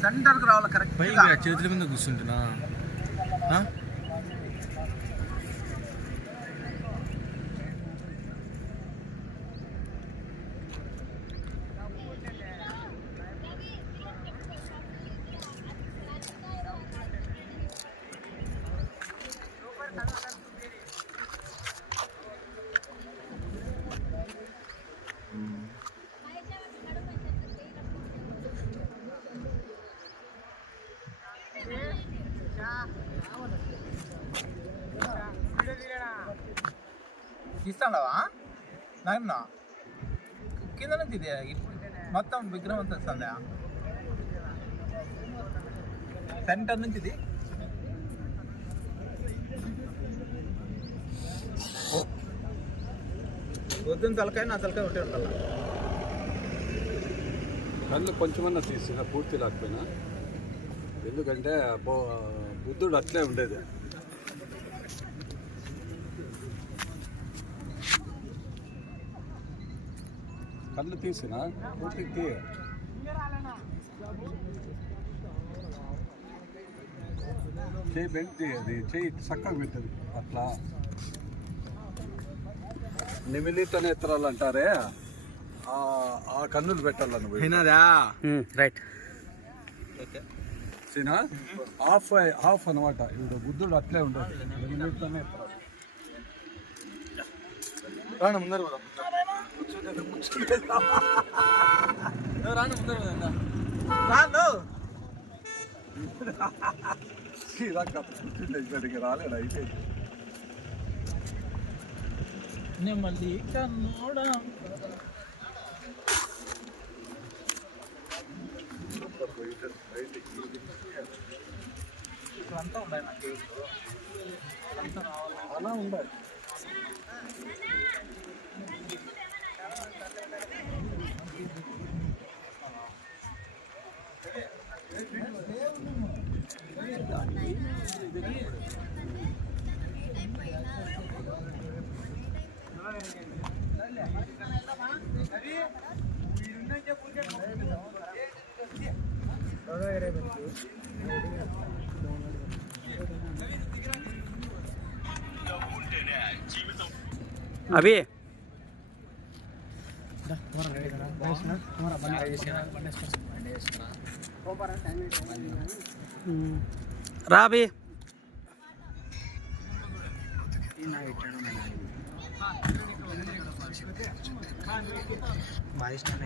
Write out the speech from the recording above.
సెంటర్కి రావాలి కరెక్ట్. పైగా చేతుల మీద కూర్చుంటున్నా. తీస్తావా నాయన? కింద నుంచి ఇది మొత్తం విగ్రహం అంతా వస్తుందా? సెంటర్ నుంచి ఇది పొద్దున్న తలకాయ నా తలకాయ ఒకటే ఉండాలి. కళ్ళు కొంచెమన్నా తీసిన పూర్తి లేకపోయినా, ఎందుకంటే బుద్ధుడు అట్లే ఉండేది. కళ్ళు తీసిన పూర్తికి తీయ. చేయి పెట్టి అది చేయి చక్కగా పెట్టదు అట్లా. నిమిలిత నేత్రాలు అంటారే, ఆ కన్నులు పెట్టాలను. రైట్. హాఫ్ అనమాట. ఇప్పుడు బుద్ధుడు అట్లే ఉండదు. నిమిలిత నేత్రాలు. రాను ముందర రాను ముందర రాను ఇక్కడికి రాలేడు అయితే. మళ్ళీ కన్నోడా అంతా ఉండాలి. నాకు అంతా రావాలి అలా ఉండాలి. అభి రా అభి. బాగా ఇష్టం